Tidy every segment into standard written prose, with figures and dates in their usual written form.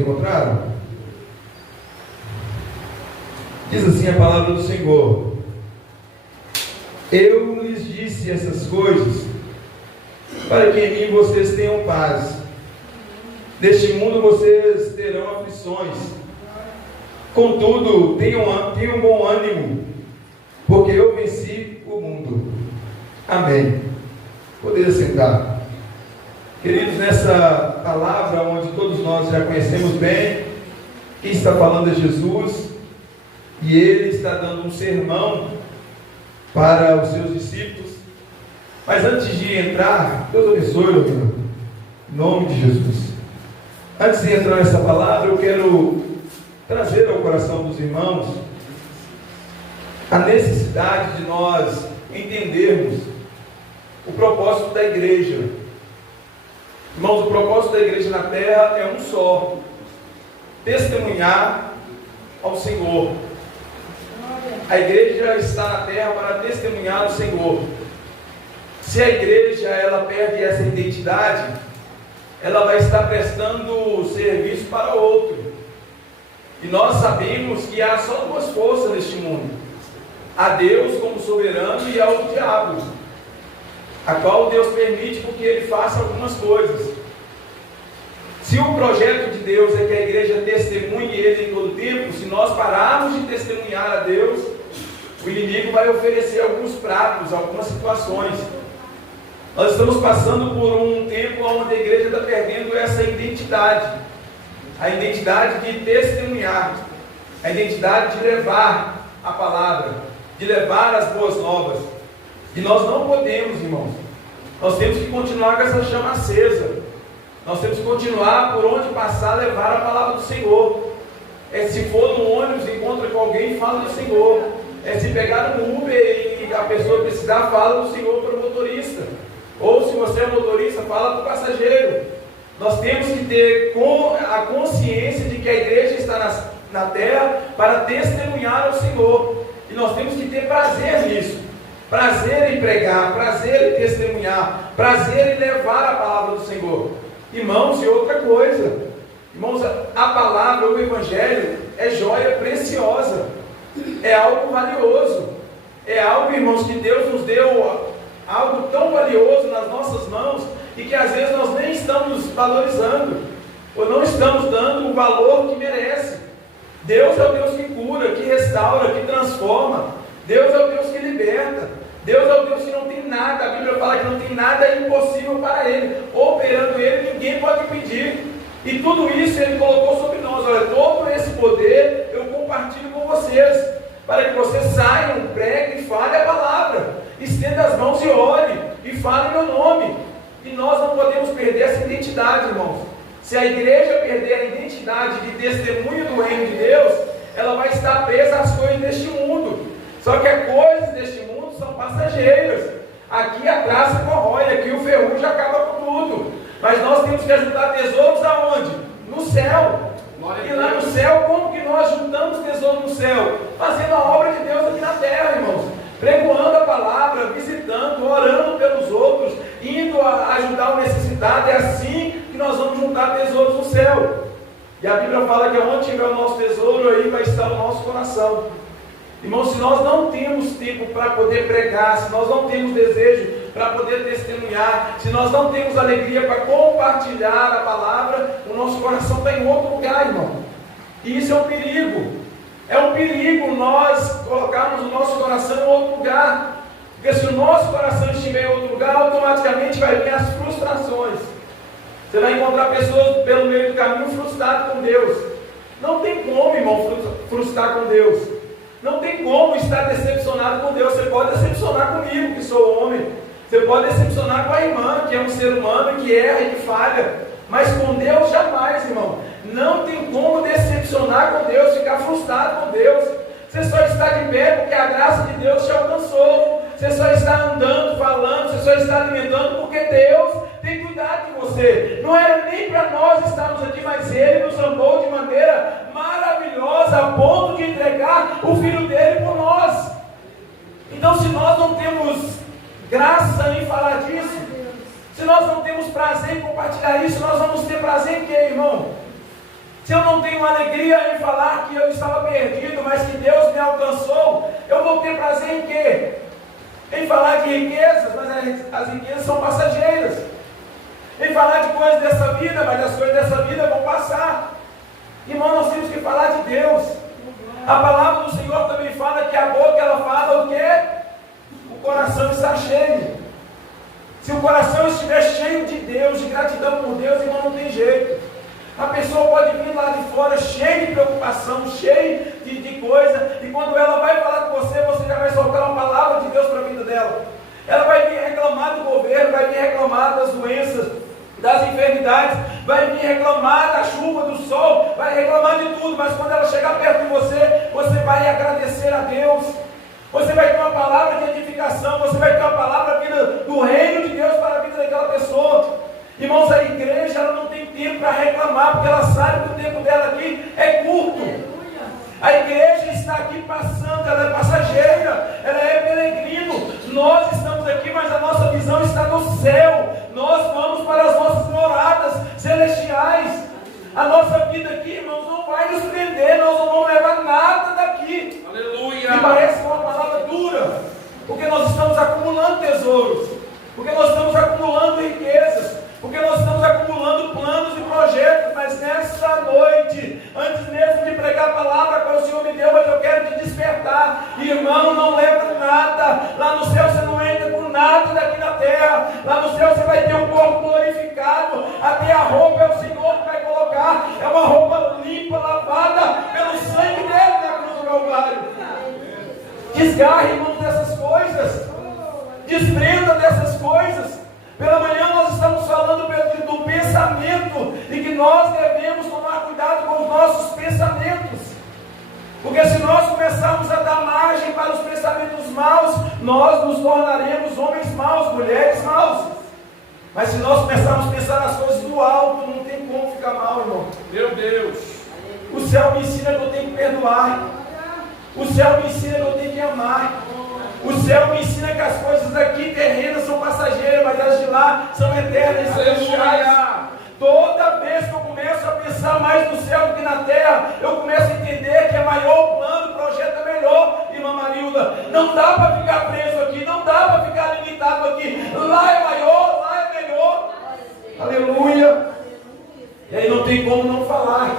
encontraram? Diz assim a palavra do Senhor: eu lhes disse essas coisas para que em mim vocês tenham paz. Neste mundo vocês terão aflições. Contudo, tenham bom ânimo, porque eu venci o mundo. Amém. Poderia sentar. Queridos, nessa palavra, onde todos nós já conhecemos bem, quem está falando é Jesus, e Ele está dando um sermão para os seus discípulos. Mas antes de entrar, Deus abençoe, meu irmão, em nome de Jesus. Antes de entrar nessa palavra, eu quero trazer ao coração dos irmãos a necessidade de nós entendermos o propósito da igreja. Irmãos, o propósito da igreja na terra é um só: testemunhar ao Senhor. A igreja está na terra para testemunhar ao Senhor. Se a igreja ela perde essa identidade, ela vai estar prestando serviço para outro. E nós sabemos que há só duas forças neste mundo: a Deus como soberano e ao diabo, a qual Deus permite porque Ele faça algumas coisas. Se o projeto de Deus é que a igreja testemunhe Ele em todo tempo, se nós pararmos de testemunhar a Deus, o inimigo vai oferecer alguns pratos, algumas situações. Nós estamos passando por um tempo onde a igreja está perdendo essa identidade, a identidade de testemunhar, a identidade de levar a palavra, de levar as boas novas. E nós não podemos, irmãos, nós temos que continuar com essa chama acesa, nós temos que continuar por onde passar, levar a palavra do Senhor. Se for no ônibus, encontra com alguém, fala do Senhor. Se pegar no Uber e a pessoa precisar, fala do Senhor para o motorista. Ou se você é motorista, fala para o passageiro. Nós temos que ter a consciência de que a igreja está na terra para testemunhar ao Senhor. E nós temos que ter prazer nisso. Prazer em pregar, prazer em testemunhar, prazer em levar a palavra do Senhor. Irmãos, e outra coisa, irmãos, a palavra, o Evangelho é joia preciosa, é algo valioso, é algo, irmãos, que Deus nos deu algo tão valioso nas nossas mãos e que às vezes nós nem estamos valorizando, ou não estamos dando o valor que merece. Deus é o Deus que cura, que restaura, que transforma. Deus é o Deus que liberta. Deus é o Deus que não tem nada, a Bíblia fala que não tem nada impossível para Ele. Operando Ele, ninguém pode impedir. E tudo isso Ele colocou sobre nós. Olha, todo esse poder eu compartilho com vocês, para que vocês saiam, preguem e falem a palavra. Estenda as mãos e ore, e fale em meu nome. E nós não podemos perder essa identidade, irmãos. Se a igreja perder a identidade de testemunho do reino de Deus, ela vai estar presa às coisas deste mundo. Só que as coisas deste mundo são passageiras. Aqui a traça corrói, aqui o ferrugem acaba com tudo. Mas nós temos que ajuntar tesouros aonde? No céu. E lá no céu, como que nós juntamos tesouros no céu? Fazendo a obra de Deus aqui na terra, irmãos. Pregoando a palavra, visitando, orando pelos outros, indo a ajudar o necessitado. É assim que nós vamos juntar tesouros no céu. E a Bíblia fala que onde tiver o nosso tesouro, aí vai estar o nosso coração. Irmãos, se nós não temos tempo para poder pregar, se nós não temos desejo para poder testemunhar, se nós não temos alegria para compartilhar a palavra, o nosso coração está em outro lugar, irmão. E isso é um perigo. É um perigo nós colocarmos o nosso coração em outro lugar. Porque se o nosso coração estiver em outro lugar, automaticamente vai vir as frustrações. Você vai encontrar pessoas pelo meio do caminho frustradas com Deus. Não tem como, irmão, frustrar com Deus. Não tem como estar decepcionado com Deus. Você pode decepcionar comigo, que sou homem. Você pode decepcionar com a irmã, que é um ser humano, que erra e que falha. Mas com Deus jamais, irmão. Não tem como decepcionar com Deus, ficar frustrado com Deus. Você só está de pé porque a graça de Deus te alcançou. Você só está andando, falando, você só está alimentando porque Deus tem cuidado de você. Não era nem para nós estarmos aqui, mas Ele nos amou de maneira maravilhosa, a ponto de entregar o Filho dele por nós. Então, se nós não temos graça em falar disso, se nós não temos prazer em compartilhar isso, nós vamos ter prazer em quê, irmão? Se eu não tenho alegria em falar que eu estava perdido, mas que Deus me alcançou, eu vou ter prazer em quê? Em falar de riquezas, mas as riquezas são passageiras. Em falar de coisas dessa vida, mas as coisas dessa vida vão passar. Irmão, nós temos que falar de Deus. A palavra do Senhor também fala que a boca, ela fala o quê? O coração está cheio. Se o coração estiver cheio de Deus, de gratidão por Deus, irmão, não tem jeito. A pessoa pode vir lá de fora cheia de preocupação, cheia de coisa, e quando ela vai falar com você, você já vai soltar uma palavra de Deus para a vida dela. Ela vai vir reclamar do governo, vai vir reclamar das doenças, das enfermidades, vai vir reclamar da chuva, do sol, vai reclamar de tudo, mas quando ela chegar perto de você, você vai agradecer a Deus. Você vai ter uma palavra de edificação, você vai ter uma palavra do reino de Deus para a vida daquela pessoa. Irmãos, a igreja ela não tem tempo para reclamar, porque ela sabe que o tempo dela aqui é curto. A igreja está aqui passando, ela é passageira, ela é peregrino. Nós estamos aqui, mas a nossa visão está no céu. Nós vamos para as nossas moradas celestiais. A nossa vida aqui, irmãos, não vai nos prender, nós não vamos levar nada daqui. Aleluia! E parece uma palavra dura, porque nós estamos acumulando tesouros, porque nós estamos acumulando riquezas, porque nós estamos acumulando planos e projetos, mas nessa noite, antes mesmo de pregar a palavra que o Senhor me deu, mas eu quero te despertar. Irmão, não leva nada. Lá no céu você não entra com nada daqui na terra. Lá no céu você vai ter um corpo glorificado. Até a roupa é o Senhor que vai colocar. É uma roupa limpa, lavada pelo sangue dele na cruz do Calvário. Desgarre, irmão, dessas coisas. Desprenda dessas coisas. Pela manhã nós estamos falando do pensamento e que nós devemos tomar cuidado com os nossos pensamentos. Porque se nós começarmos a dar margem para os pensamentos maus, nós nos tornaremos homens maus, mulheres maus. Mas se nós começarmos a pensar nas coisas do alto, não tem como ficar mal, irmão. Meu Deus! O céu me ensina que eu tenho que perdoar. O céu me ensina que eu tenho que amar. O céu me ensina que as coisas aqui terrenas são passageiras, mas as de lá são eternas e celestiais. Toda vez que eu começo a pensar mais no céu do que na terra, eu começo a entender que é maior o plano, o projeto é melhor, irmã Marilda. Não dá para ficar preso aqui, não dá para ficar limitado aqui. Lá é maior, lá é melhor. Aleluia. E aí não tem como não falar.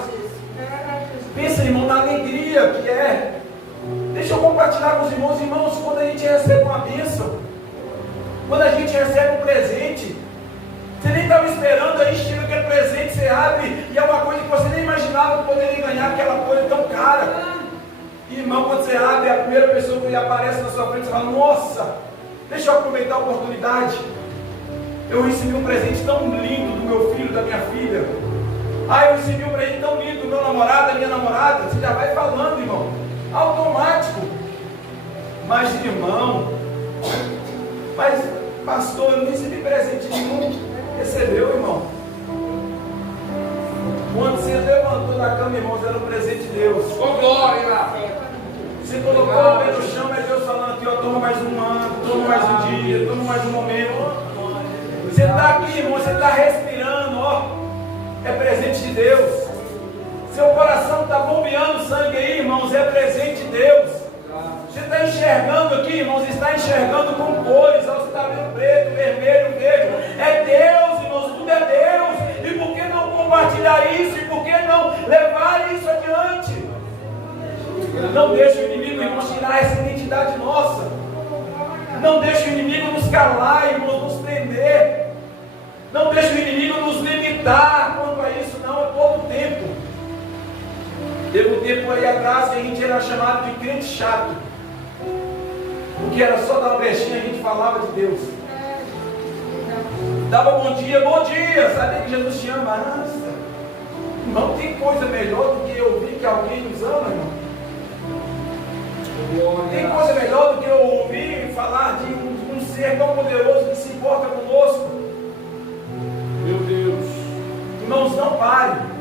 Pensa, irmão, na alegria que é. Deixa eu compartilhar com os irmãos. Irmãos, quando a gente recebe uma bênção, quando a gente recebe um presente, você nem estava esperando, aí chega aquele presente, você abre, e é uma coisa que você nem imaginava que poderia ganhar, aquela coisa tão cara. E, irmão, quando você abre, a primeira pessoa que aparece na sua frente, você fala, nossa, deixa eu aproveitar a oportunidade. Eu recebi um presente tão lindo do meu filho, da minha filha. Eu recebi um presente tão lindo do meu namorado, da minha namorada. Você já vai falando, irmão. Automático. Mas, irmão, pastor, eu não recebi presente nenhum. Recebeu, irmão. Quando você levantou da cama, irmão, era um presente de Deus. Oh, glória! Você colocou o pé no chão, é Deus falando aqui, ó, toma mais um ano, toma mais um dia, toma mais um momento. Você está aqui, irmão, você está respirando, ó. É presente de Deus. Seu coração está bombeando sangue aí, irmãos, é presente de Deus. Você está enxergando aqui, irmãos, está enxergando com cores. Você está vendo preto, vermelho, verde. É Deus, irmãos, tudo é Deus. E por que não compartilhar isso? E por que não levar isso adiante? Não deixe o inimigo, irmãos, tirar essa identidade nossa. Não deixe o inimigo nos calar, irmãos, nos prender. Não deixe o inimigo nos limitar quanto a isso, não, é pouco tempo. Teve um tempo aí atrás que a gente era chamado de crente chato. Porque era só dar uma brechinha, a gente falava de Deus. Dava bom dia, sabia que Jesus te ama. Nossa, não tem coisa melhor do que ouvir que alguém nos ama, irmão. Tem coisa melhor do que eu ouvir falar de um ser tão poderoso que se importa conosco. Meu Deus. Irmãos, não pare.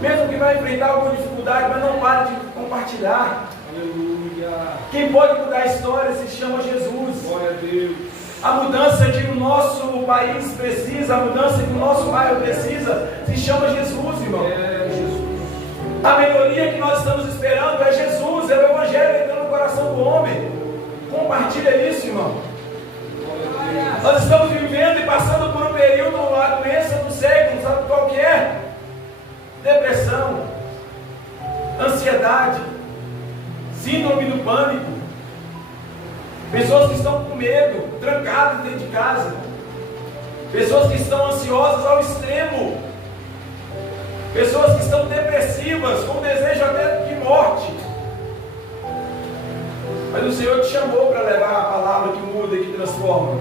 Mesmo que vai enfrentar alguma dificuldade, mas não pare de compartilhar. Aleluia. Quem pode mudar a história se chama Jesus. Glória a Deus. A mudança que o nosso país precisa, a mudança que o nosso bairro precisa, se chama Jesus, irmão. A melhoria que nós estamos esperando é Jesus, é o Evangelho entrando no coração do homem. Compartilha isso, irmão. Nós estamos vivendo e passando por um período, a doença do século, sabe qual que é? Depressão, ansiedade, síndrome do pânico. Pessoas que estão com medo, trancadas dentro de casa. Pessoas que estão ansiosas ao extremo. Pessoas que estão depressivas, com desejo até de morte. Mas o Senhor te chamou para levar a palavra que muda e que transforma.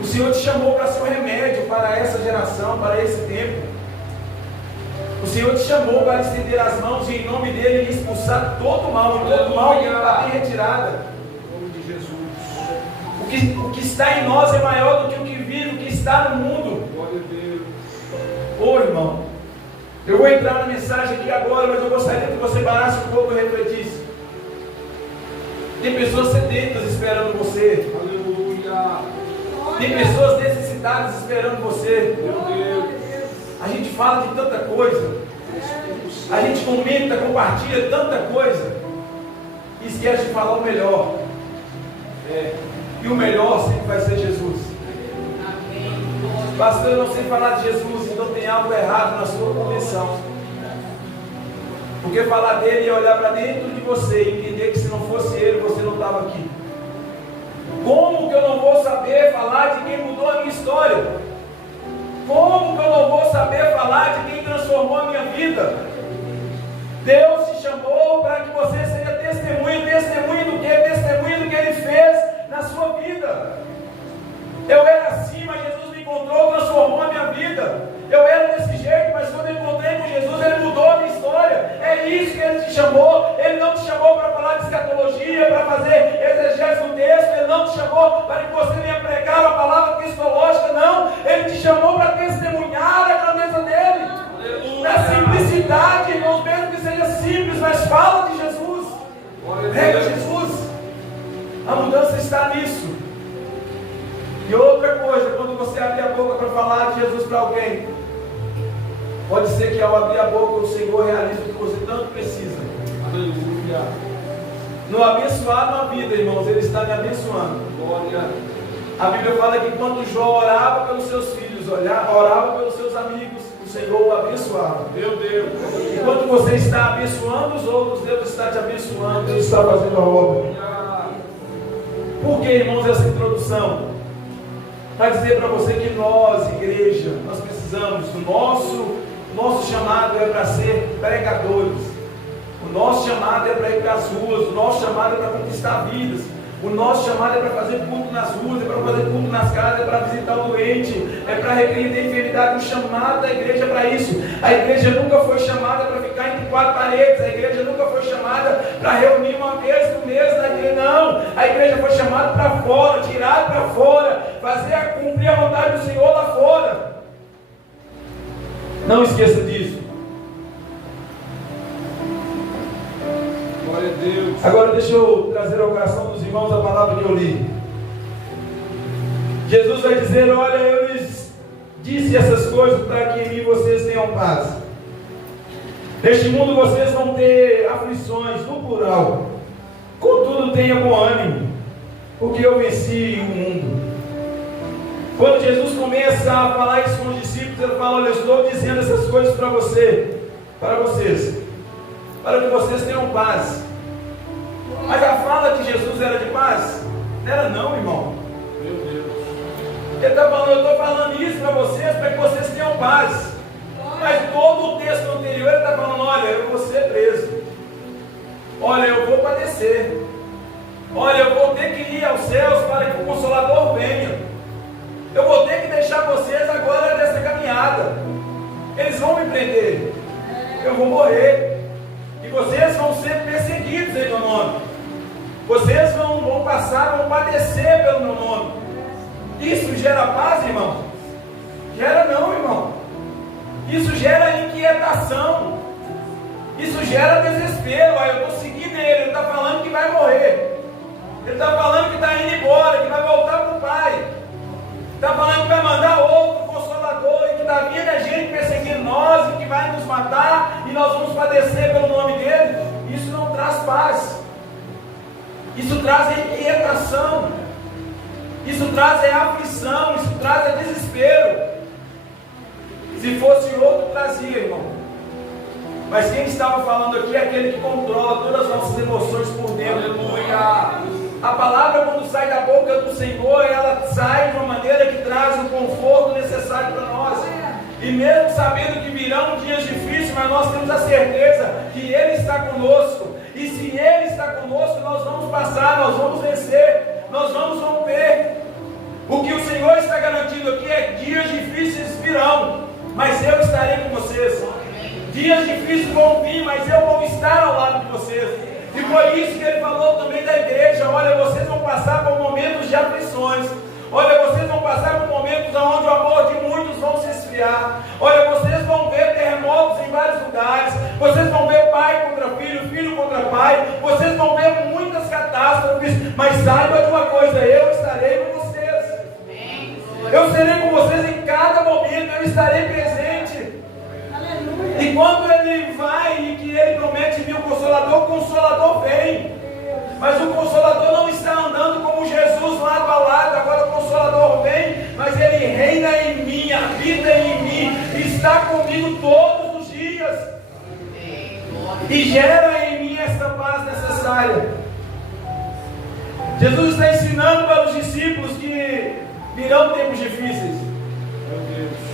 O Senhor te chamou para ser um remédio para essa geração, para esse tempo. O Senhor te chamou para estender as mãos e em nome dele expulsar todo o mal, e todo o mal que está em retirada. Em nome de Jesus. O que está em nós é maior do que o que vive, o que está no mundo. Glória a Deus. Ô irmão, eu vou entrar na mensagem aqui agora, mas eu gostaria que você parasse um pouco e refletisse. Tem pessoas sedentas esperando você. Aleluia. Tem pessoas necessitadas esperando você. Meu Deus. A gente fala de tanta coisa. A gente comenta, compartilha tanta coisa. E esquece de falar o melhor. E o melhor sempre vai ser Jesus. Pastor, eu não sei falar de Jesus, então tem algo errado na sua convenção. Porque falar dele é olhar para dentro de você e entender que se não fosse ele, você não estava aqui. Como que eu não vou saber falar de quem mudou a minha história? Como que eu não vou saber falar de quem transformou a minha vida? Deus te chamou para que você seja testemunho. Testemunho do que? Testemunho do que ele fez na sua vida. Eu era assim, mas Jesus me encontrou, transformou a minha vida. Eu era desse jeito, mas quando eu encontrei com Jesus, ele mudou a minha história. É isso que ele te chamou. Ele não te chamou para falar de escatologia, para fazer exegese do texto. Ele não te chamou para que você venha pregar a palavra cristológica, não. Ele te chamou para testemunhar a grandeza dele. Aleluia. Na simplicidade, irmãos, mesmo que seja simples, mas fala de Jesus. Prega Jesus. A mudança está nisso. E outra coisa, quando você abrir a boca para falar de Jesus para alguém, pode ser que ao abrir a boca o Senhor realize o que você tanto precisa. Aleluia. No abençoar na vida, irmãos, ele está me abençoando. Glória. A Bíblia fala que quando Jó orava pelos seus filhos, orava pelos seus amigos, o Senhor o abençoava. Meu Deus. Enquanto você está abençoando os outros, Deus está te abençoando, Deus está fazendo a obra. Por que, irmãos, essa introdução? Para dizer para você que nós, igreja, nós precisamos, o nosso chamado é para ser pregadores, o nosso chamado é para ir para as ruas, o nosso chamado é para conquistar vidas, o nosso chamado é para fazer culto nas ruas, é para fazer culto nas casas, é para visitar o doente, é para repreender a enfermidade. O chamado da igreja é para isso. A igreja nunca foi chamada para ficar entre quatro paredes, a igreja nunca foi chamada para reunir uma vez no mês na igreja, não. A igreja foi chamada para fora, tirar para fora, cumprir a vontade do Senhor lá fora. Não esqueça disso. Glória a Deus. Agora deixa eu trazer ao coração dos irmãos a palavra que eu li. Jesus vai dizer: olha, eu lhes disse essas coisas para que em mim vocês tenham paz. Neste mundo vocês vão ter aflições, no plural. Contudo, tenha bom ânimo, porque eu venci o mundo. Quando Jesus começa a falar isso com os discípulos, ele fala: olha, eu estou dizendo essas coisas para vocês, para que vocês tenham paz. Mas a fala de Jesus era de paz? Não era não, irmão. Meu Deus. Ele está falando: eu estou falando isso para vocês, para que vocês tenham paz. Mas todo o texto anterior ele está falando: olha, eu vou ser preso, olha, eu vou padecer, olha, eu vou ter que ir aos céus para que o Consolador venha, eu vou ter que deixar vocês agora nessa caminhada, eles vão me prender, eu vou morrer, e vocês vão ser perseguidos em meu nome, vocês vão passar, vão padecer pelo meu nome. Isso gera paz, irmão? Gera não, irmão. Isso gera inquietação, isso gera desespero. Aí eu estou seguindo ele, ele está falando que vai morrer, ele está falando que está indo embora, que vai voltar para o Pai, está falando que vai mandar outro Consolador, e que está vindo a gente perseguindo nós, e que vai nos matar, e nós padecer pelo nome dele, isso não traz paz. Isso traz inquietação. Isso traz aflição. Isso traz desespero. Se fosse outro, trazia, irmão. Mas quem estava falando aqui é aquele que controla todas as nossas emoções por dentro. Aleluia. A palavra, quando sai da boca do Senhor, ela sai de uma maneira que traz o conforto necessário para nós. E mesmo sabendo que virão dias difíceis, mas nós temos a certeza que Ele está conosco. E se Ele está conosco, nós vamos passar, nós vamos vencer, nós vamos romper. O que o Senhor está garantindo aqui é que dias difíceis virão, mas eu estarei com vocês. Dias difíceis vão vir, mas eu vou estar ao lado de vocês. E foi isso que ele falou também da igreja. Olha, vocês vão passar por momentos de aflições. Olha, vocês vão passar por momentos onde o amor de muitos vão se esfriar. Olha, vocês vão ver terremotos em vários lugares. Vocês vão ver pai contra filho, filho contra pai. Vocês vão ver muitas catástrofes. Mas saiba de uma coisa, eu estarei com vocês. Eu serei com vocês em cada momento. Eu estarei presente. E quando ele vai e que ele promete vir o Consolador vem. Mas o Consolador não está andando como Jesus lado a lado. Agora o Consolador vem, mas ele reina em mim, habita em mim, está comigo todos os dias. E gera em mim essa paz necessária. Jesus está ensinando para os discípulos que virão tempos difíceis,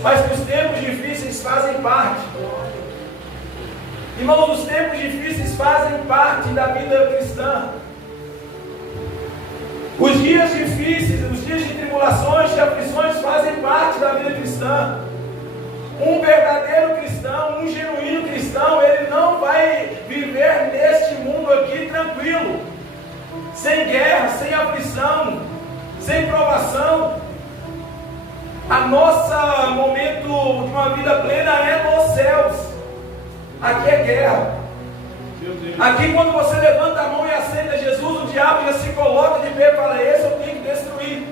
mas que os tempos difíceis fazem parte. Irmãos, os tempos difíceis fazem parte da vida cristã. Os dias difíceis, os dias de tribulações, de aflições fazem parte da vida cristã. Um verdadeiro cristão, um genuíno cristão, ele não vai viver neste mundo aqui tranquilo, sem guerra, sem aflição, sem provação. A nossa momento de uma vida plena é nos céus. Aqui é guerra. Aqui, quando você levanta a mão e aceita Jesus, o diabo já se coloca de pé e fala: esse eu tenho que destruir,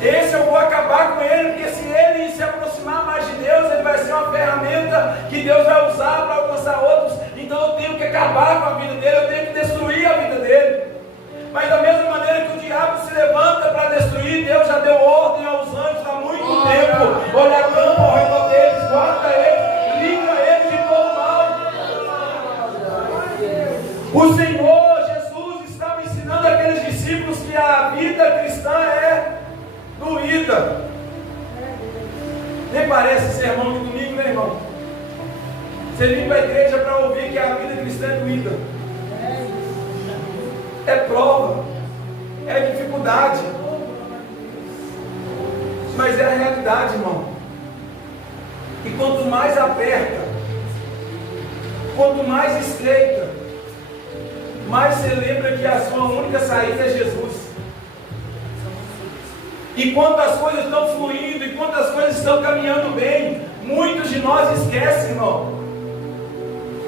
esse eu vou acabar com ele, porque se ele se aproximar mais de Deus, ele vai ser uma ferramenta que Deus vai usar para alcançar outros. Então eu tenho que acabar com a vida dele, eu tenho que destruir a vida dele. Mas da mesma maneira que o diabo se levanta para destruir, Deus já deu ordem aos anjos há muito tempo: olha a campo ao redor deles, guarda eles, livra eles de todo mal. O Senhor Jesus estava ensinando aqueles discípulos que a vida cristã é doída. Nem parece sermão de domingo, né, irmão? Você vem para a igreja para ouvir que a vida cristã é doída. É prova, é dificuldade, mas é a realidade, irmão. E quanto mais aperta, quanto mais estreita, mais você lembra que a sua única saída é Jesus. E quando as coisas estão fluindo, e quando as coisas estão caminhando bem, muitos de nós esquecem, irmão.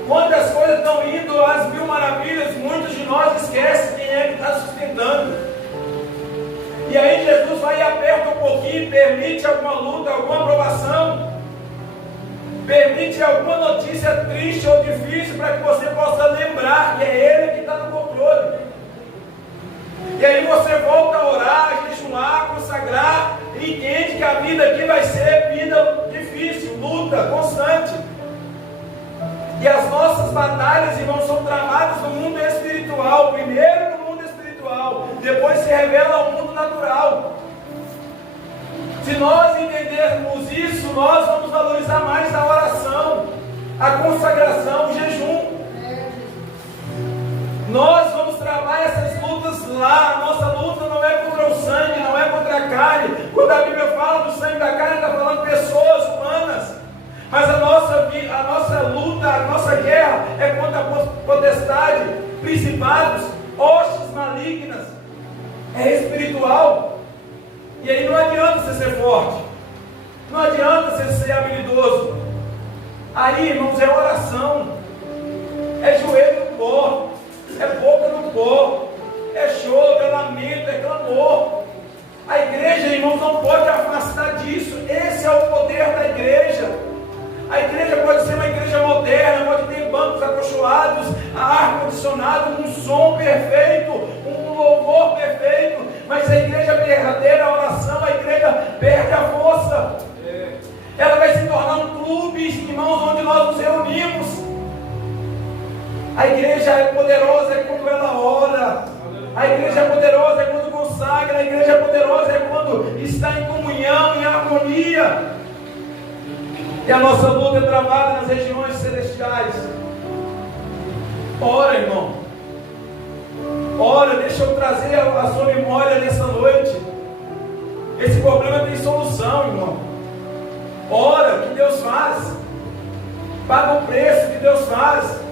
Quando as coisas estão indo às mil maravilhas, muitos de nós esquecem quem é que está sustentando. E aí Jesus vai e aperta um pouquinho, permite alguma luta, alguma provação, permite alguma notícia triste ou difícil para que você possa lembrar que é Ele que está no controle. E aí você volta a orar, jejuar, consagrar, e entende que a vida aqui vai ser vida difícil, luta constante. E as nossas batalhas, irmãos, são travadas no mundo espiritual. Primeiro no mundo espiritual, depois se revela ao mundo natural. Se nós entendermos isso, nós vamos valorizar mais a oração, a consagração, o jejum. Nós vamos travar essas lutas lá. A nossa luta não é contra o sangue, não é contra a carne. Quando a Bíblia fala do sangue da carne, está falando de pessoas humanas. Mas a nossa luta, a nossa guerra é contra a potestade, principados, hostes malignas. É espiritual. E aí não adianta você ser forte, não adianta você ser habilidoso. Aí, irmãos, é oração, é joelho no pó, é boca no pó, é choro, é lamento, é clamor. A igreja, irmãos, não pode afastar disso. Esse é o poder da igreja. A igreja pode ser uma igreja moderna, pode ter clubes, irmãos, onde nós nos reunimos. A igreja é poderosa quando ela ora. A igreja é poderosa quando consagra. A igreja é poderosa quando está em comunhão, em harmonia. E a nossa luta é travada nas regiões celestiais. Ora, irmão. Ora, deixa eu trazer a sua memória nessa noite. Esse problema tem solução, irmão. Ora, o que Deus faz? Paga o preço que Deus faz.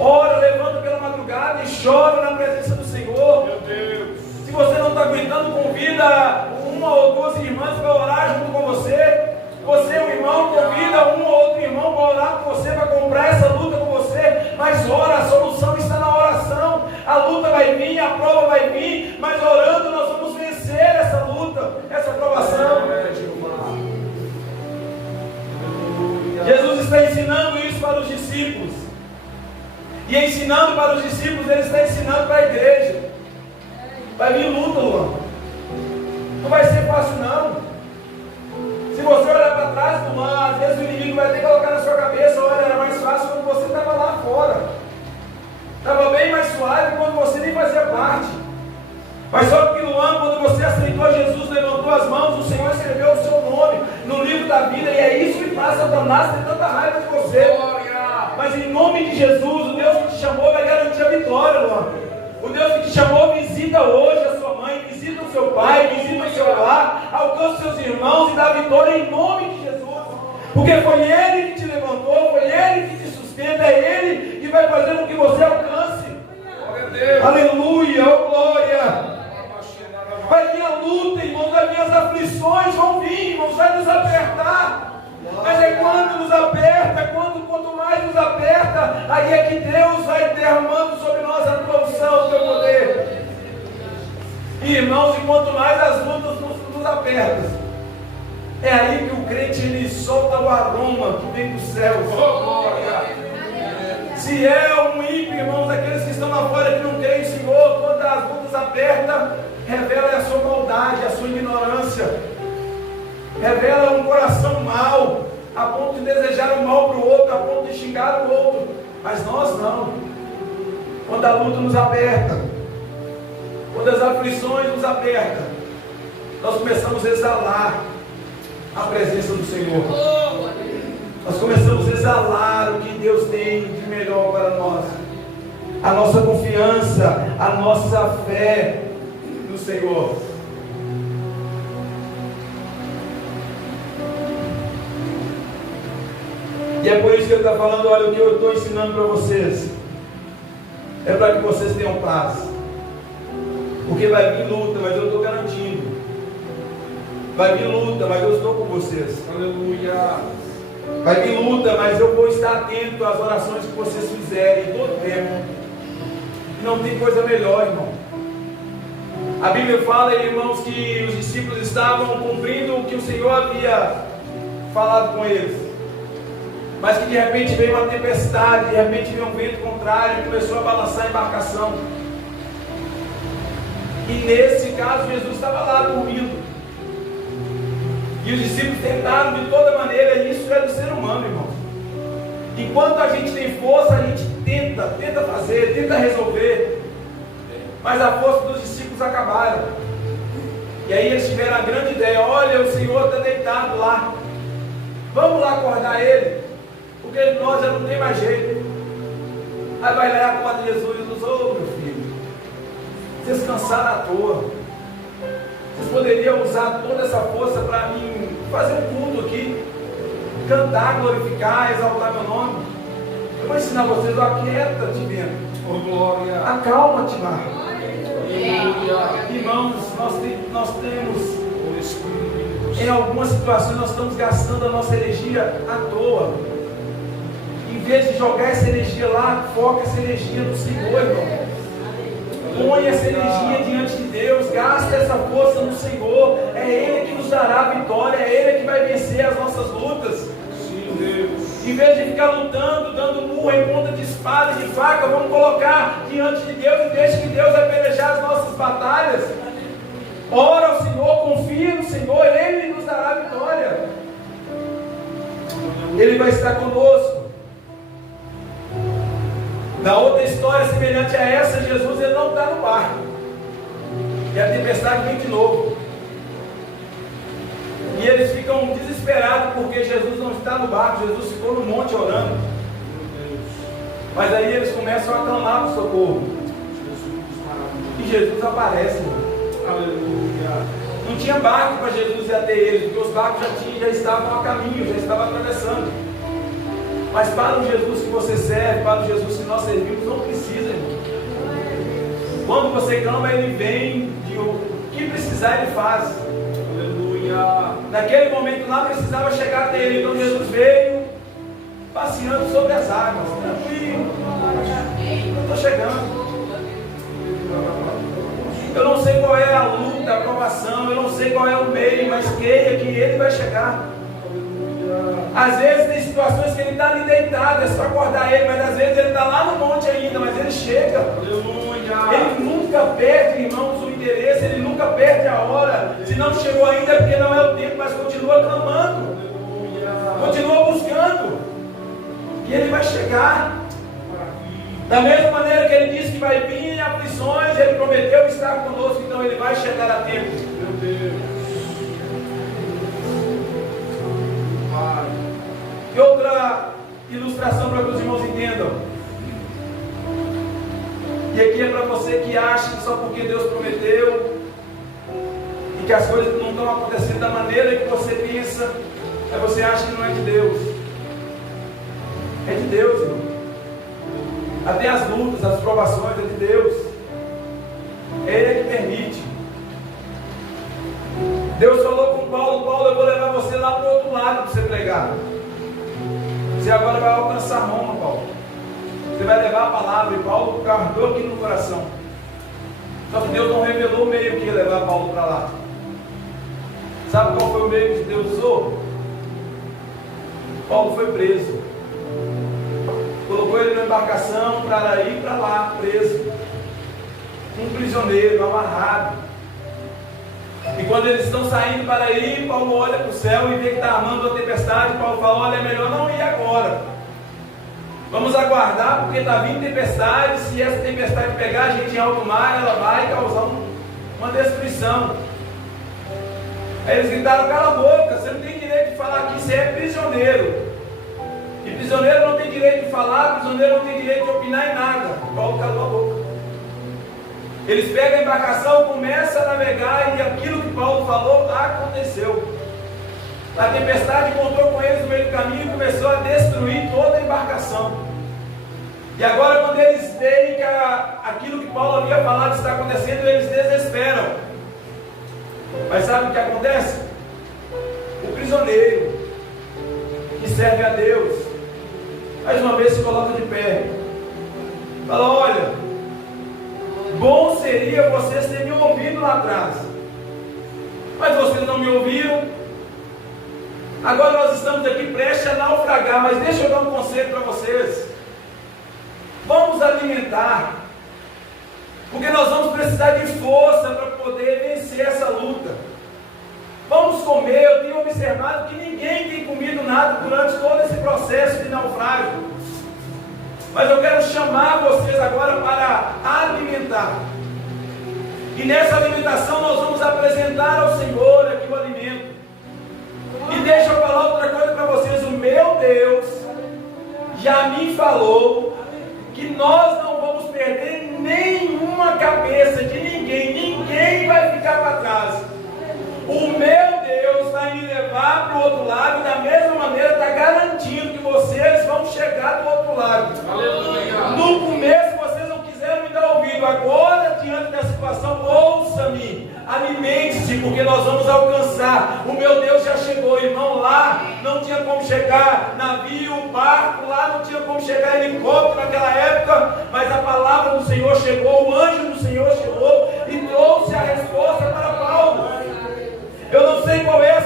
Ora, levanta pela madrugada e chora na presença do Senhor. Meu Deus. Se você não está aguentando, convida uma ou duas irmãs para orar junto com você. Você, um irmão, convida um ou outro irmão para orar com você, para comprar essa luta com você. Mas ora, a solução está na oração. A luta vai vir, a prova vai vir, mas orando nós vamos vencer essa luta, essa provação. Jesus está ensinando isso para os discípulos. E ensinando para os discípulos, Ele está ensinando para a igreja. Vai vir luta, Luan. Não vai ser fácil, não. Se você olhar para trás, Luan, às vezes o inimigo vai ter que colocar na sua cabeça: olha, era mais fácil quando você estava lá fora. Estava bem mais suave quando você nem fazia parte. Mas só que, Luan, quando você aceitou Jesus, levantou as mãos, o Senhor escreveu o seu nome no livro da vida. E é isso que faz Satanás ter tanta raiva de você. Mas em nome de Jesus, o Deus que te chamou vai garantir a vitória, Luan. O Deus que te chamou visita hoje a sua mãe, visita o seu pai, visita o seu lar, alcança os seus irmãos e dá vitória em nome de Jesus. Porque foi Ele que te levantou, foi Ele que te sustenta, é Ele que vai fazer com que você alcance. Aleluia, oh glória. Vai vir a luta, irmãos, as minhas aflições vão vir, irmãos, vai nos apertar. Mas é quando nos aperta, quanto mais nos aperta, aí é que Deus vai derramando sobre nós a tua unção, o teu poder. E, irmãos, e quanto mais as lutas nos apertam, é aí que o crente ele solta o aroma que vem do céu. Se é um ímpio, irmãos, aqueles que estão lá fora que não creem em Senhor, quando as lutas apertam, revela a sua maldade, a sua ignorância. Revela um coração mau, a ponto de desejar o mal para o outro, a ponto de xingar o outro. Mas nós não. Quando a luta nos aperta, quando as aflições nos apertam, nós começamos a exalar a presença do Senhor. Nós começamos a exalar o que Deus tem de melhor para nós. A nossa confiança, a nossa fé no Senhor. E é por isso que ele está falando: olha, o que eu estou ensinando para vocês é para que vocês tenham paz. Porque vai vir luta, mas eu estou garantindo. Vai vir luta, mas eu estou com vocês. Aleluia. Vai vir luta, mas eu vou estar atento às orações que vocês fizerem todo o tempo. Não tem coisa melhor, irmão. A Bíblia fala, irmãos, que os discípulos estavam cumprindo o que o Senhor havia falado com eles. Mas que de repente veio uma tempestade, de repente veio um vento contrário e começou a balançar a embarcação. E nesse caso Jesus estava lá dormindo. E os discípulos tentaram de toda maneira, e isso é do ser humano, irmão. Enquanto a gente tem força, a gente tenta fazer, tenta resolver. Mas a força dos discípulos acabaram. E aí eles tiveram a grande ideia: olha, o Senhor está deitado lá. Vamos lá acordar Ele. Porque nós já não tem mais jeito. Aí vai lá com o Padre Jesus e diz: ô meu filho, vocês cansaram à toa. Vocês poderiam usar toda essa força para mim fazer um culto aqui, cantar, glorificar, exaltar meu nome. Eu vou ensinar vocês: aquieta-te, vento. Oh glória. Acalma-te, mar. Aleluia. Irmãos, nós temos, O Espírito. em algumas situações, nós estamos gastando a nossa energia à toa. Em vez de jogar essa energia lá, foca essa energia no Senhor, irmão. Põe essa energia diante de Deus, gasta essa força no Senhor. É Ele que nos dará a vitória, é Ele que vai vencer as nossas lutas. Sim, Deus. Em vez de ficar lutando, dando murro em ponta de espada e de faca, vamos colocar diante de Deus e deixe que Deus vai pelejar as nossas batalhas. Ora ao Senhor, confia no Senhor, Ele nos dará a vitória. Ele vai estar conosco. Na outra história semelhante a essa, Jesus ele não está no barco. E a tempestade vem de novo. E eles ficam desesperados porque Jesus não está no barco. Jesus ficou no monte orando. Mas aí eles começam a clamar por socorro. E Jesus aparece. Aleluia. Não tinha barco para Jesus ir até eles, porque os barcos já estavam a caminho, já estavam atravessando. Mas para o Jesus que você serve, para o Jesus que nós servimos, não precisa, irmão. Quando você clama, Ele vem, o que precisar Ele faz. Aleluia. Naquele momento lá precisava chegar até Ele, então Jesus veio passeando sobre as águas, tranquilo. Eu estou chegando. Eu não sei qual é a luta, a provação, eu não sei qual é o meio, mas creia que Ele vai chegar. Às vezes tem situações que Ele está ali deitado, é só acordar Ele, mas às vezes Ele está lá no monte ainda, mas Ele chega. Ele nunca perde, irmãos, o interesse, Ele nunca perde a hora. Se não chegou ainda é porque não é o tempo, mas continua clamando, continua buscando, e Ele vai chegar. Da mesma maneira que Ele disse que vai vir em aflições, Ele prometeu estar conosco, então Ele vai chegar a tempo. Meu Deus. Pai. E outra ilustração para que os irmãos entendam. E aqui é para você que acha que só porque Deus prometeu e que as coisas não estão acontecendo da maneira que você pensa, aí você acha que não é de Deus. É de Deus, irmão. Até as lutas, as provações é de Deus. Ele é que permite. Deus falou com Paulo: Paulo, eu vou levar você lá para o outro lado para você pregar. Você agora vai alcançar Roma, Paulo. Você vai levar a palavra. E Paulo guardou aqui no coração. Só que Deus não revelou o meio que ia levar Paulo para lá. Sabe qual foi o meio que Deus usou? Paulo foi preso. Colocou ele na embarcação para ir para lá, preso. Um prisioneiro, amarrado. E quando eles estão saindo para ir, Paulo olha para o céu e vê que está armando a tempestade. Paulo fala: olha, é melhor não ir agora. Vamos aguardar, porque está vindo tempestade. Se essa tempestade pegar a gente em alto mar, ela vai causar uma destruição. Aí eles gritaram: cala a boca, você não tem direito de falar aqui, você é prisioneiro. E prisioneiro não tem direito de falar, prisioneiro não tem direito de opinar em nada. Paulo calou a boca. Eles pegam a embarcação, começam a navegar, e aquilo que Paulo falou aconteceu. A tempestade encontrou com eles no meio do caminho e começou a destruir toda a embarcação. E agora, quando eles veem que aquilo que Paulo havia falado está acontecendo, eles desesperam. Mas sabe o que acontece? O prisioneiro que serve a Deus, mais uma vez se coloca de pé, fala: olha, bom seria vocês terem me ouvido lá atrás, mas vocês não me ouviram. Agora nós estamos aqui prestes a naufragar, mas deixa eu dar um conselho para vocês. Vamos alimentar, porque nós vamos precisar de força para poder vencer essa luta. Vamos comer. Eu tenho observado que ninguém tem comido nada durante todo esse processo de naufrágio. Mas eu quero chamar vocês agora para alimentar. E nessa alimentação nós vamos apresentar ao Senhor aqui o alimento. E deixa eu falar outra coisa para vocês. O meu Deus já me falou que nós não vamos perder nenhuma cabeça de ninguém. Ninguém vai ficar para trás. O meu Deus vai me levar para o outro lado, e da mesma maneira está garantindo que vocês vão chegar do outro lado. Aleluia. No começo vocês não quiseram me dar ouvido, agora diante da situação, ouça-me, alimente-se, porque nós vamos alcançar. O meu Deus já chegou, irmão. Lá não tinha como chegar navio, barco, lá não tinha como chegar helicóptero naquela época, mas a palavra do Senhor chegou, o anjo do Senhor chegou e trouxe a resposta para Paulo. Eu não sei qual é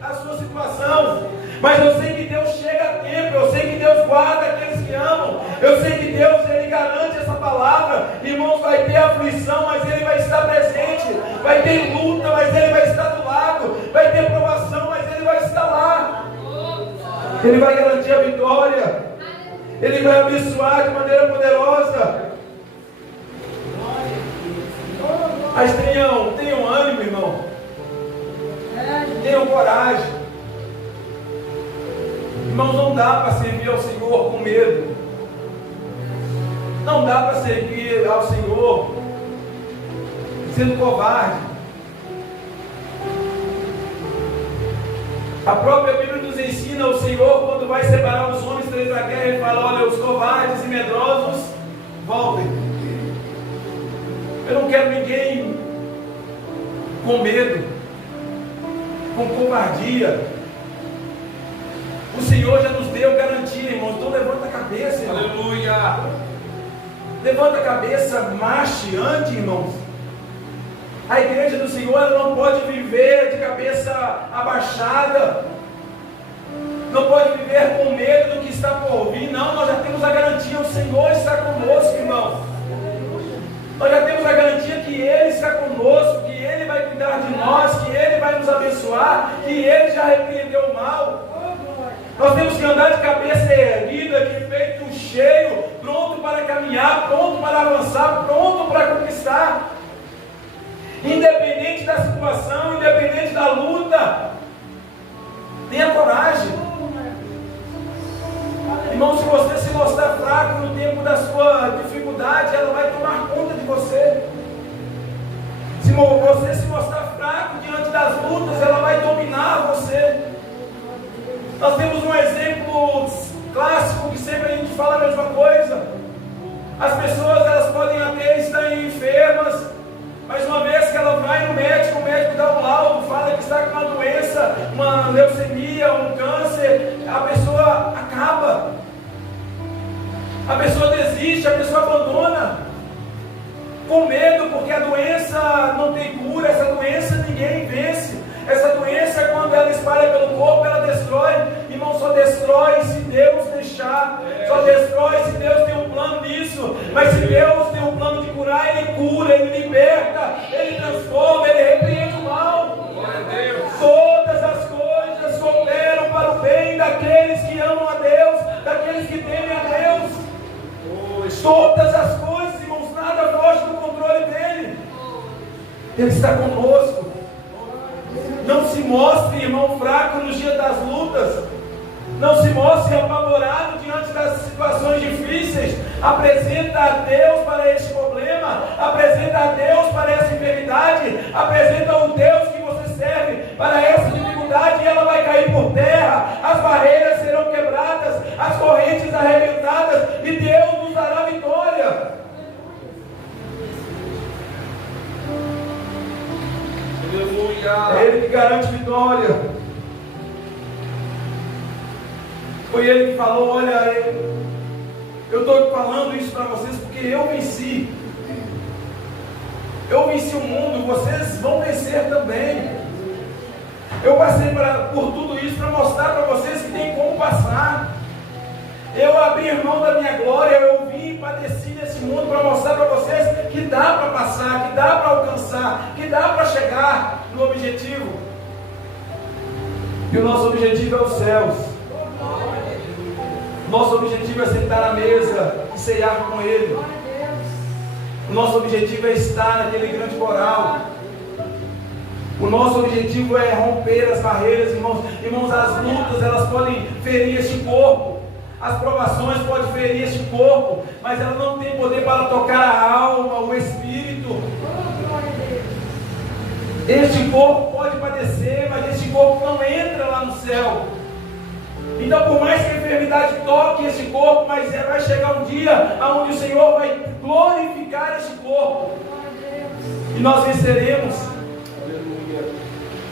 a sua situação, mas eu sei que Deus chega a tempo, eu sei que Deus guarda aqueles que amam, eu sei que Deus, Ele garante essa palavra. Irmãos, vai ter aflição, mas Ele vai estar presente, vai ter luta, mas Ele vai estar do lado, vai ter provação, mas Ele vai estar lá. Ele vai garantir a vitória. Ele vai abençoar de maneira poderosa. Mas tenham ânimo, irmão. Tenham coragem. Irmãos, não dá para servir ao Senhor com medo. Não dá para servir ao Senhor sendo covarde. A própria Bíblia nos ensina, o Senhor, quando vai separar os homens três da guerra, Ele fala: olha, os covardes e medrosos, voltem. Eu não quero ninguém com medo, com covardia. O Senhor já nos deu garantia, irmãos. Então levanta a cabeça, irmão. Aleluia. Levanta a cabeça, marche, ande, irmãos. A igreja do Senhor, ela não pode viver de cabeça abaixada. Não pode viver com medo do que está por vir. Não, nós já temos a garantia. O Senhor está conosco, irmão. Nós já temos a garantia que Ele está conosco, que Ele vai cuidar de nós, que Ele vai nos abençoar, que Ele já repreendeu o mal. Nós temos que andar de cabeça erguida, de peito cheio, pronto para caminhar, pronto para avançar, pronto para conquistar. Independente da situação, independente da luta, tenha coragem. Irmão, se você se mostrar fraco no tempo da sua dificuldade, ela vai tomar conta de você. Se você se mostrar fraco diante das lutas, ela vai dominar você. Nós temos um exemplo clássico que sempre a gente fala a mesma coisa. As pessoas, elas podem até estar enfermas, mas uma vez que ela vai no médico, o médico dá um laudo, fala que está com uma doença, uma leucemia, um câncer, a pessoa acaba. A pessoa desiste, a pessoa abandona, com medo, porque a doença não tem cura, essa doença ninguém vence. Essa doença, quando ela espalha pelo corpo, ela destrói. Irmão, só destrói se Deus deixar. Só destrói se Deus tem um plano nisso. Mas se Deus tem um plano de curar, Ele cura, Ele liberta, Ele transforma, Ele repreende o mal. Todas as coisas cooperam para o bem daqueles que amam a Deus, daqueles que temem a Deus. Todas as coisas, irmãos, nada foge do controle dEle. Ele está conosco. Não se mostre, irmão, fraco nos dias das lutas. Não se mostre apavorado diante das situações difíceis. Apresenta a Deus para este problema. Apresenta a Deus para essa enfermidade. Apresenta o Deus que você serve para essa dificuldade, e ela vai cair por terra. As barreiras serão quebradas, as correntes arrebentadas, e Deus nos dará vitória. É Ele que garante vitória. Foi Ele que falou: olha, eu estou falando isso para vocês porque eu venci. Eu venci o mundo, vocês vão vencer também. Eu passei por tudo isso para mostrar para vocês que tem como passar. Eu abri mão da minha glória, eu vim e padeci nesse mundo para mostrar para vocês que dá para passar, que dá para alcançar, que dá para chegar no objetivo. E o nosso objetivo é os céus. Nosso objetivo é sentar à mesa e ceiar com Ele. O nosso objetivo é estar naquele grande coral. O nosso objetivo é romper as barreiras, irmãos. Irmãos, as lutas, elas podem ferir este corpo. As provações podem ferir este corpo, mas ela não tem poder para tocar a alma, o espírito. Este corpo pode padecer, mas este corpo não entra lá no céu. Então, por mais que a enfermidade toque esse corpo, mas vai chegar um dia onde o Senhor vai glorificar esse corpo. E nós venceremos.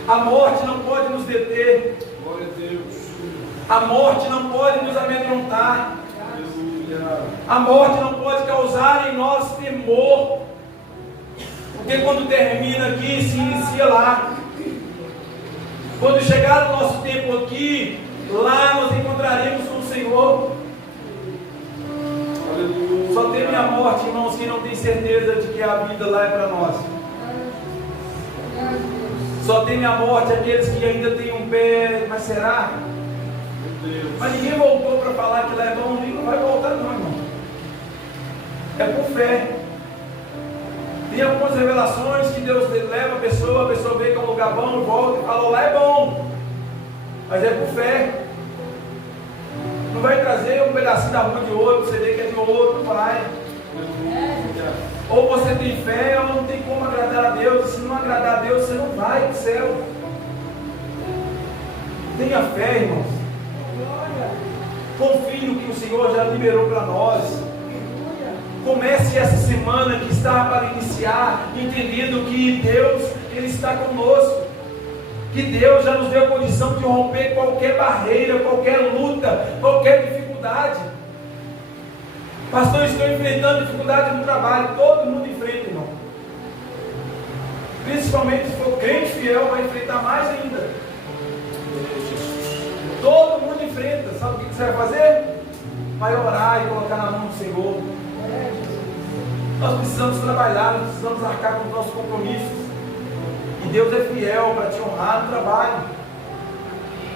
A morte não pode nos deter. Glória a Deus. A morte não pode nos amedrontar. A morte não pode causar em nós temor. Porque quando termina aqui, se inicia lá. Quando chegar o nosso tempo aqui, lá nós encontraremos com o Senhor. Aleluia. Só teme a morte, irmãos, que não tem certeza de que a vida lá é para nós. Só teme a morte aqueles que ainda têm um pé, mas será? Mas ninguém voltou para falar que lá é bom, ninguém não vai voltar não, irmão. É por fé. Tem algumas revelações que Deus leva a pessoa vê que é um lugar bom, volta e fala, lá é bom. Mas é por fé. Não vai trazer um pedacinho da rua de outro, você vê que é de outro, vai. Ou você tem fé ou não tem como agradar a Deus. Se não agradar a Deus, você não vai para o céu. Tenha fé, irmãos. Confie no que o Senhor já liberou para nós. Comece essa semana que está para iniciar, entendendo que Deus, Ele está conosco. Que Deus já nos deu a condição de romper qualquer barreira, qualquer luta, qualquer dificuldade. Pastor, estou enfrentando dificuldade no trabalho. Todo mundo enfrenta, irmão. Principalmente se for crente fiel, vai enfrentar mais ainda. Todo mundo enfrenta. Sabe o que você vai fazer? Vai orar e colocar na mão do Senhor. Nós precisamos trabalhar, nós precisamos arcar com os nossos compromissos. E Deus é fiel para te honrar no trabalho.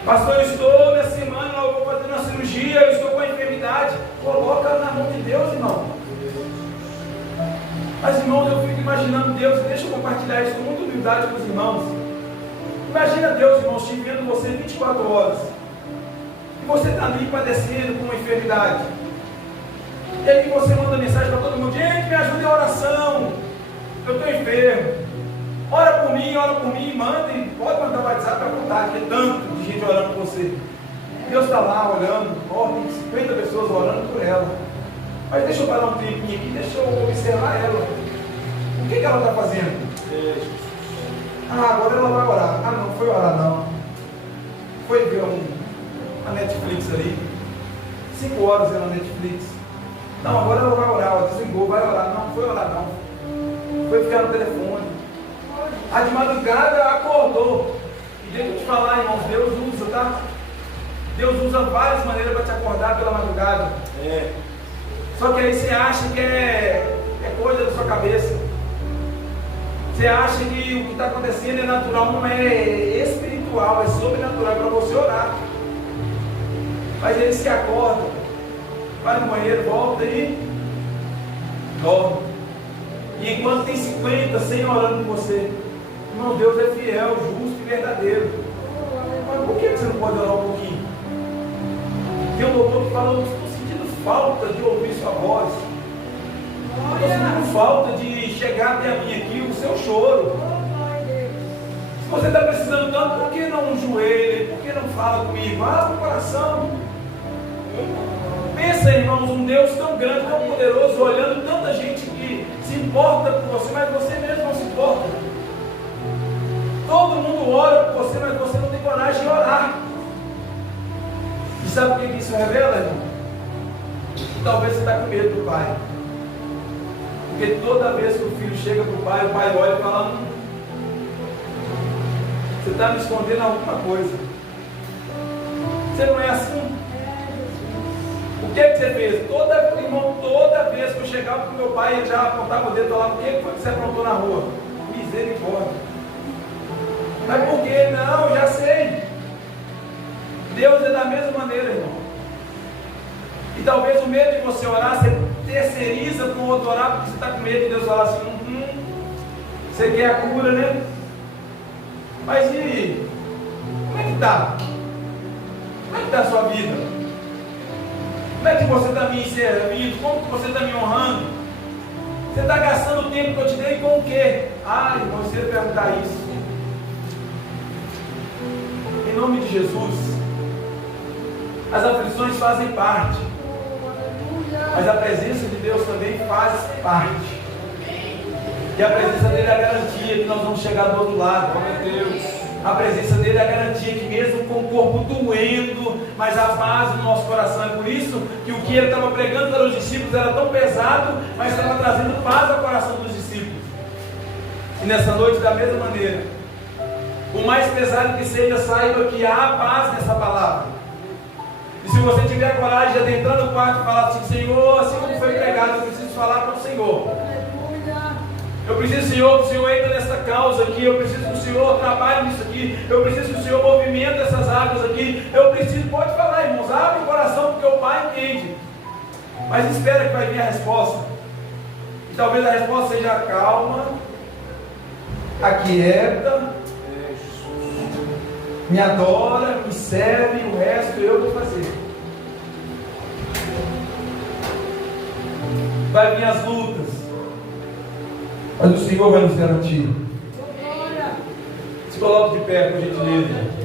Pastor, eu estou nessa semana, eu vou fazer uma cirurgia, eu estou com a enfermidade. Coloca na mão de Deus, irmão. Mas, irmãos, eu fico imaginando Deus, deixa eu compartilhar isso com muita humildade com os irmãos. Imagina Deus, irmãos, te vendo você 24 horas. E você está ali padecendo com uma enfermidade. E aí você manda mensagem para todo mundo: gente, me ajude em oração, eu estou enfermo. Ora por mim, manda, e pode mandar o WhatsApp para contar, que é tanto de gente orando por você. Deus está lá olhando, tem 50 pessoas orando por ela. Mas deixa eu parar um tempinho aqui, deixa eu observar ela. O que ela está fazendo? Agora ela vai orar. Não foi orar não. Foi ver a Netflix ali. 5 horas na Netflix. Não, agora ela vai orar. Ela desligou, vai orar. Não foi orar não. Foi ficar no telefone. De madrugada acordou. E deixa eu te falar, irmãos, Deus usa, tá? Deus usa várias maneiras para te acordar pela madrugada. Só que aí você acha que é coisa da sua cabeça. Você acha que o que está acontecendo é natural, não é espiritual, é sobrenatural, é para você orar. Mas ele se acorda, vai no banheiro, volta e dorme. E enquanto tem 50, 100 orando por você, irmão, Deus é fiel, justo e verdadeiro. Mas por que você não pode orar um pouquinho? Tem um doutor que fala: eu estou sentindo falta de ouvir sua voz. Estou sentindo falta de chegar até a mim aqui, o seu choro. Se você está precisando tanto, por que não joelha? Por que não fala comigo? Abre o coração. Pensa, irmãos, um Deus tão grande, tão poderoso, olhando tanta gente que se importa por você, mas você mesmo não se importa. Todo mundo ora por você, mas você não tem coragem de orar. E sabe o que isso revela, irmão? Talvez você está com medo do pai. Porque toda vez que o filho chega para o pai olha e fala: você está me escondendo alguma coisa. Você não é assim? O que você fez? Irmão, toda vez que eu chegava para o meu pai, ele já apontava o dedo e falava: o que foi que você aprontou na rua? Misericórdia. Mas por quê? Não, já sei. Deus é da mesma maneira, irmão. E talvez o medo de você orar, você terceiriza para o outro orar, porque você está com medo de Deus falar assim: você quer a cura, né? Mas e como é que está? Como é que está a sua vida? Como é que você está me servindo? Como que você está me honrando? Você está gastando o tempo que eu te dei com o quê? Irmão, você ia perguntar isso. Em nome de Jesus, as aflições fazem parte, mas a presença de Deus também faz parte. E a presença dele é a garantia que nós vamos chegar do outro lado. Meu Deus. A presença dele é a garantia que mesmo com o corpo doendo, mas a paz do nosso coração. É por isso que o que ele estava pregando para os discípulos era tão pesado, mas estava trazendo paz ao coração dos discípulos. E nessa noite, da mesma maneira, por mais pesado que seja, saiba que há paz nessa palavra. E se você tiver a coragem de adentrar no quarto e falar assim: Senhor, assim como foi pregado, eu preciso falar para o Senhor. Eu preciso, Senhor, que o Senhor entre nessa causa aqui. Eu preciso que o Senhor trabalhe nisso aqui. Eu preciso que o Senhor movimente essas águas aqui. Eu preciso, pode falar, irmãos, abre o coração, porque o Pai entende. Mas espera que vai vir a resposta. E talvez a resposta seja calma, aquieta, me adora, me serve, o resto eu vou fazer. Vai vir as lutas, mas o Senhor vai nos garantir. Se coloque de pé, por gentileza.